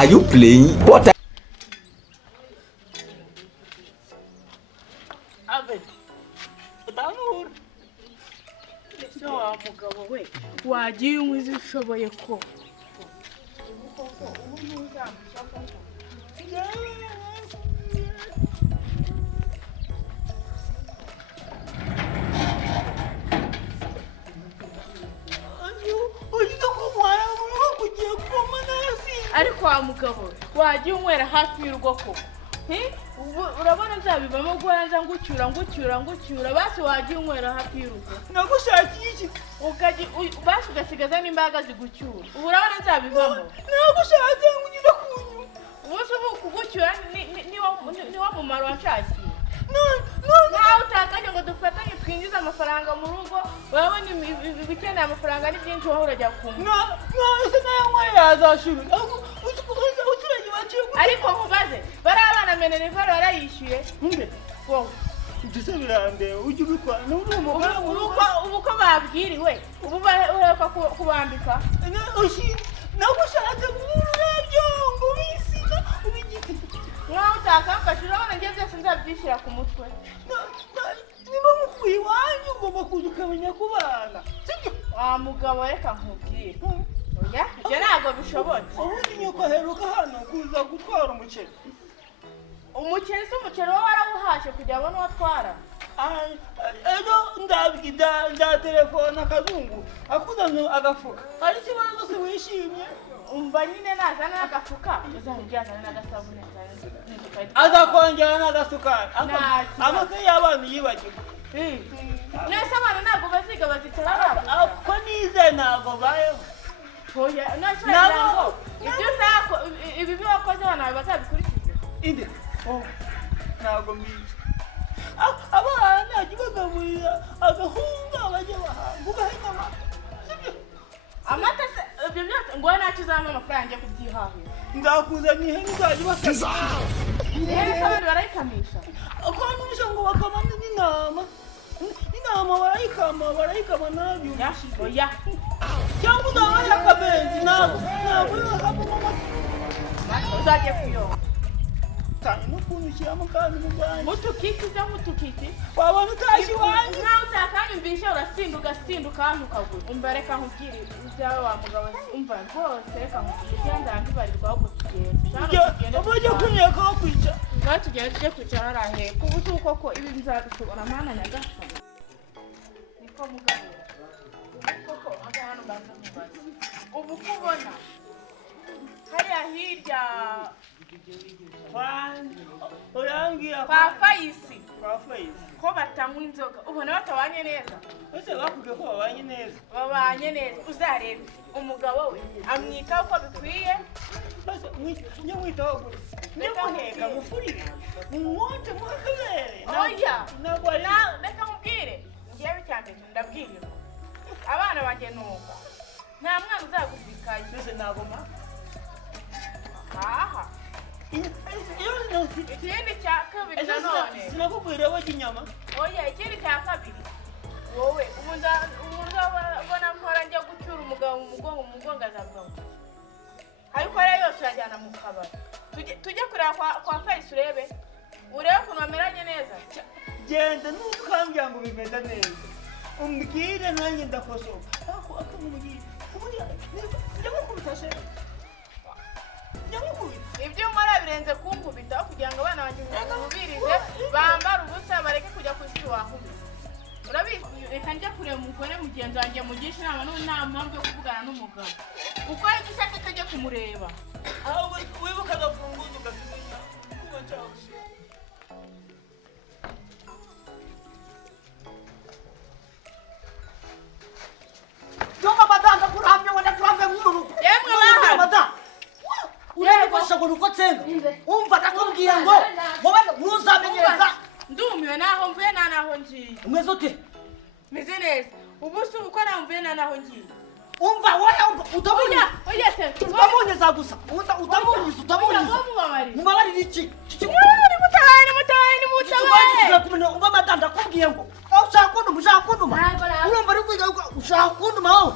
Are you playing? What? Ave. Utanura. So wa mugabo we wagiye unywiza ushoboye ko. Ariko wa mugabo wagiye unywera hafi y'urugo ko. Urabona nzabivamo guhanza ngucyura basi wagiye unywera hafi y'urugo. Nagushakiye iki? Basi ugasigaza n'imbaga zigucyura. Urabona nzabivamo. Nagushatse ngugize kunyu. Ubuso kugucyura ni wa mumaro wanshakiye. No. Utakanye ngo dufatanye twinjiza amafaranga mu rugo. Urabona ibikeneye amafaranga ni byinshi wowe urajya kumva. No, sinayanywa yazashuru. Ariko nkubaze bari abana Minerva barayishyuye nde wowe ibyo birambe ujye ubikora n'uri umugabo ubu ko babwiriwe ubu bareka kubambika nagushatse kurabyo ngo bisina ubigiti mwaho utakamfasha urabona ngiye byose nzabyishyira ku mutwe niba mukuye iwanyu ugomba kuza ukamenya kubana sibyo wa mugabo reka nkubwire oya ibyo ntabwo bishobotse ubundi nyoko aheruka hano kuza gutwara umuceri si umuceri wowe warawuhashye kugira abone uwo atwara ejo nda telefone akazungu akuzanye agafuka hari ikibazo se wishimye umva nyine nazana n'agafuka uzamujyana n'agasabune azakongera n'agasukari amakaye y'abana yibagirwa nese abana ntabwo baziga bazitora ko nize ntabwo bayeho ntabwo ibi wakoze abana bawe bazabikurikize inde ntabwo mbizi abana kibagaburira agahunga bajya bahanga ugahita amata se ibyo byose ngo ntacyo uzampa amafaranga njye kubyihahira ndakuzanye ihene uzajya ubakamisha ihene se abandi barayikamisha ukamisha ngo bakamane n'intama barayikama nabi oya cyangwa uzabona akabenzi ntabwo uzakabona amata uzajye kuyoba cyane no kunyushyiramo kandi mu Rwanda mutukiki se mutukiki wabona utashye iwanyu nkaho utakanyumvisha urasinduka hano ukagura umva reka nkubwire ibyawe wa mugabo umva rwose reka nkubwire igenda ntibarirwa ahubwo tugenda ujye kunyeka aho kwica ngaho tujye kwicara haraheka ubu si uko ko ibi bizabishobora mana nyagasani niko mugabo koko agahano banza mubaze ubu kubona hariya hirya kwa Fayisi ko batanywa inzoga ubona batabanye neza ese bakubwiye ko babanye neza uzarebe umugabo we amwitaho uko bikwiye njye mwitaho gute njye muheka mufurire mumwote muhakabere oya reka mubwire ngewe cyane ndabwirira abana banjye nuko nta mwana uzaguzikaye mbese nagoma aha ikindi cya kabiri nanone sinakubwira we cy'inyama oya ikindi cya kabiri wowe ubu nzabona mpora njya gucyura umugabo mu mugongo azavuga ngo ariko rero yose urajyana mu kabari tujye kureba kwa Fayisi urebe ukuntu bameranye neza genda ntukambwira ngo bimeze neza umbwire nanjye ndakosoka akamubwira njya mukubita shefu ibyo nkora birenze kunkubita kugira ngo abana banjye bubirize bambara ubusa bareke kujya ku ishuri wakubita urabizi reka njya kureba umugore mugenzi wanjye mugisha inama nta mpamvu yo kuvugana n'umugabo uko ari gishaka atajya kumureba aho wibuka agafunguzo ugasubiza kuba cyawe Jomba badanga kuramya wenda kuramya nkuru yemwe baha urabifasha ngo nuko tsenga umva nakubwiye ngo wowe ntuzamenyeza ndumiwe naho mvuye naho ngiye umeze ute meze neza ubu si uko naho mvuye naho ngiye umva wowe utamunya oya se utamunyeza gusa utamunyeza mubabarira iki mutabare umva madanda akubwiye ngo ushaka kunduma urumva ari kwiga ushaka kunduma wowe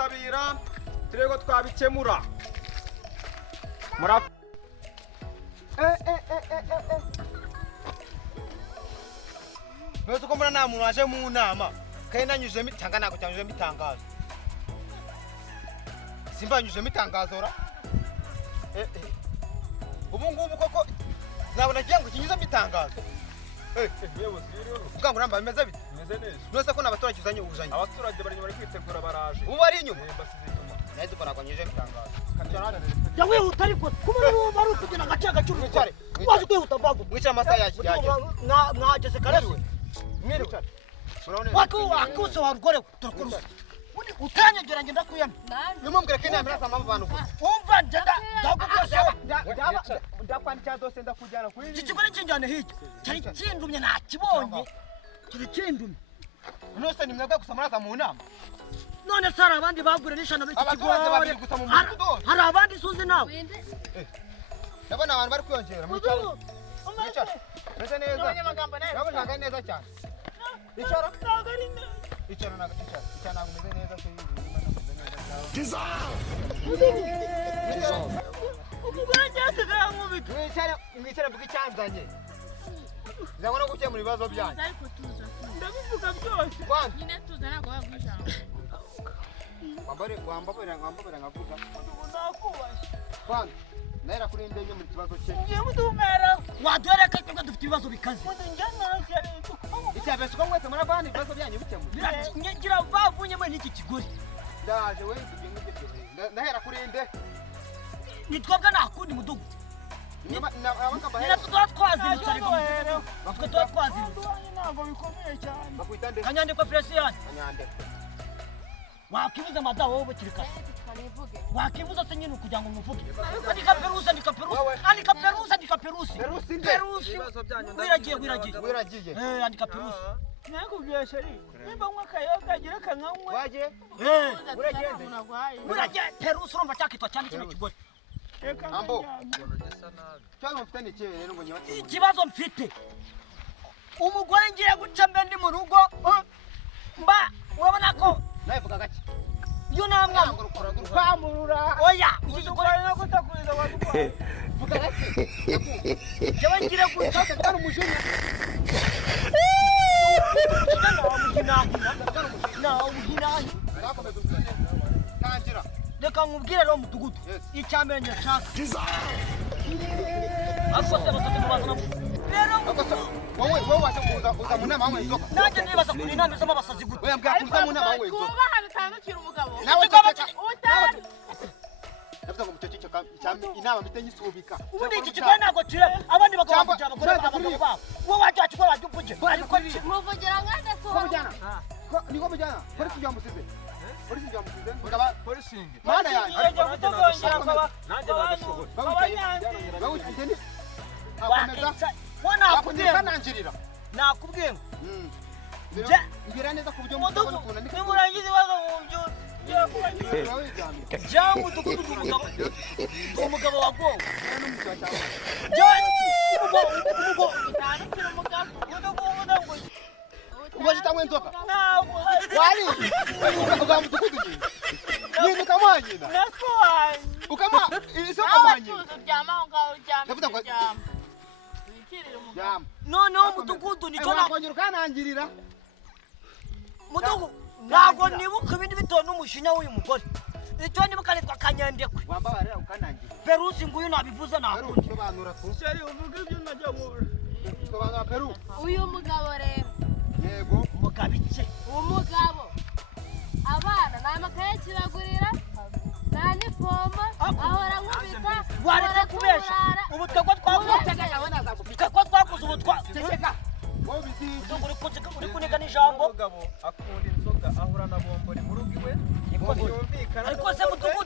kwitabira turego twabikemura. Mwese ko mbona nta muntu waje mu nama kandi nanyujemo itanga nako cyanyujemo itangazo. Simba nyujemo itangazo ra. Ubu ngubu koko nabona kiyango kinyuzemo itangazo. Yewe siriho. Ukangura mba bimeze bite? Meze neza. Nose ko nabaturage uzanye ubujanye. Abaturage bari nyuma kwitegura baraje. Ubu bari inyuma. Basize inyuma. Nahise ukora kwanyujemo itangazo. Yawe utariko kumwe bari kugira gace gacuru cyare. Waje kwihuta vago. Mwica amasaha yaje. Mwageze kare. Mwiri. Wako akuse warugore turakurusa. Utanyegera ngenda kuyana. Nimumubwire ko inama irasa abantu. Umva ngenda ndagukosha. Ndakwandikira dose ndakujyana kuri. Iki kigo n'injyana hiki. Cyari kindumye nakibonye. Cyari kindumye. Nose ni mwebwe gusa muraza mu nama. None sara abandi bagure nishana biki kigo. Abaturage babiri gusa mu mudugudu. Hari abandi suzi nawe. Ndabona abantu bari kwiyongera mu cyaro. Icara. Meze neza. Abanyamagambo nayo. Ndabona ntaga neza cyane. Icara. Icara naga icara. Icara naga meze neza se Mwicare mvuga icyanzanye. Ndabona ko ukemura ibibazo byanyu. Ndabivuga byose. Kwanza. Nyine tuza ntabwo bagwisha. Wambabera nkavuga. Nakubasha. Kwanza. Naira kuri ndenye mu kibazo cye. Ngiye mutumera. Wadore ko twebwe dufite ibibazo bikaze. Njyana cyane. Icyabese ko mwese murabana ibibazo byanyu bikemura. Ngira vavunye mwe n'iki kigori. Ndaje we ngibyo. Ndahera kuri nde. Nitwebwe nakundi mudugu. Nina twazindutse ariko. Bakwe twazindutse. Ntabwo bikomeye cyane. Bakwita nde. Kanyande ko Felician. Kanyande. Wakibuza madawo wowe kirika. Wakibuza se nyine kugira ngo muvuge. Andika perusa. Perusi nde. Ibibazo byanyu Wiragiye. Andika perusa. Nakubwiye sheri. Nimba mwakayoga gira kananywe. Waje. Uragende. Wiragiye perusa urumva cyakitwa cyane kino kigori. Ambo. Cyangwa mfite ni kiwe rero ngo nyibate. Ikibazo mfite. Umugore ngiye guca mbe ndi mu rugo. Mba urabona ko Navuga gake. yo namwa Kwamurura. oya Igikora no kutakuriza wadukora. Vuga gake. jewe ngira guca Kandi umujunya. Tangira. reka nkubwire rero mudugudu icyamenye nshaka akose basate mubazana rero Wowe waje kuza mu nama wawe inzoka. nanjye nibaza kuri inama izamo abasazi gute Oya mbwa kuza mu nama wawe inzoka. Kuba hano tandukira umugabo. Nawe Utari. Ndavuga ngo mucece cyane inama mite nyisubika. ubundi iki kigo ntabwo kireba abandi bagabo bakujya abagore abagabo babo wowe wajya kigwa wajya uvuge ariko Muvugira ngande so. Ko mujyana. Niko mujyana. Polisi jya musize. Polisi jya musize. Ngaba polisi. Mana yanjye. Ajya kutogongera kwa. Nanjye nagashobora. Bawe ugende. Akomeza. wana Akubwira kanangirira. nakubwiye Ngira neza ku buryo mudugu mukunda ndiko. nimurangiza ibibazo mu byo jangu mudugudu umugabo wagowe Tandukira umugabo. Ubaje tamwe nzoka. Ntabwo. Wari. Uga mudugudu nyine. Nyine kamanyina. Naswanye. Ukama iso kamanyina. Uryama aho ngaho uryama. Ndavuga ngo wikirire umugabo. Jam. noneho mudugudu nicyo nakongera ukanangirira. mudugu ntabwo nibuka ibindi bitewe n'umushinya w'uyu mugore icyo nibuka nitwa kanyandekwe Wambabarira ukanangirira. perusi nguyu nabivuze nakundi Sobanura tu. Sheri uvuga ibyo najya mubura. Sobanura Peru. Uyu mugabo rero Yego. umugabo iki umugabo abana nta makaye kiragurira nta n'ipoma ahora nkubita waretse kubesha ubu twebwe twakoze ubu Ceceka. Wowe bizi. uri kuniga n'ijambo Umugabo akunda inzoga ahura na bombori mu rugo iwe. Yumvikana. ariko se mudugudu